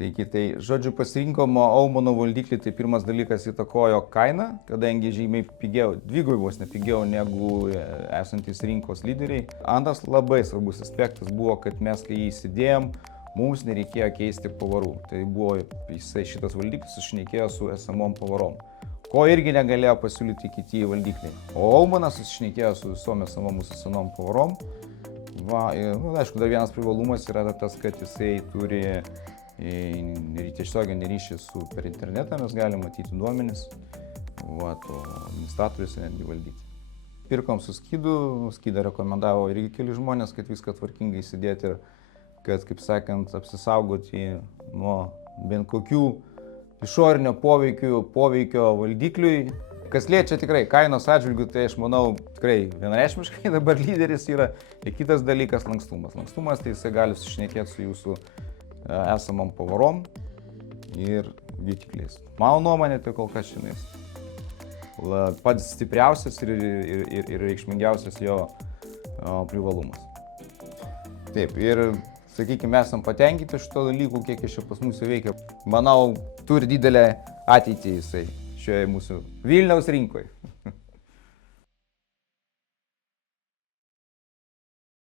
Sveiki, tai žodžiu pasirinkimo Aumano valdiklį, tai pirmas dalykas įtakojo kainą, kadangi žymiai pigiau, dvigubos nepigiau negu esantis rinkos lyderiai. Antras labai svarbus aspektas buvo, kad mes kai jį įsidėjom, mums nereikėjo keisti pavarų. Tai buvo šitas valdiklis sušnekėjo su esamom pavarom, ko irgi negalėjo pasiūlyti kiti valdikliai. O Aumanas sušnekėjo su visom esamom mūsų senom pavarom. Aišku, dar vienas privalumas yra tas, kad jisai turi tiesioginį ryšį per internetą, mes galime matyti duomenis, o administratorius netgi valdyti. Pirkom su skydu, skydą rekomendavo irgi keli žmonės, kad viską tvarkingai įsidėti ir kad, kaip sakant, apsisaugoti nuo bent kokių išorinio poveikio valdikliui. Kas liečia tikrai kainos atžvilgių, tai aš manau tikrai vienareikšmiškai dabar lyderis yra. Ir kitas dalykas lankstumas. Lankstumas tai jisai gali sušnekėti su jūsų esamam pavarom ir jutikliais. Mano nuomonė, tai kol kas šiandien pats stipriausias ir reikšmingiausias jo privalumas. Taip, ir sakykime, esam patenkinti šito dalykų, kiek iš čia pas mūsų veikia. Manau, turi didelę ateitį jisai šioje mūsų Vilniaus rinkoje.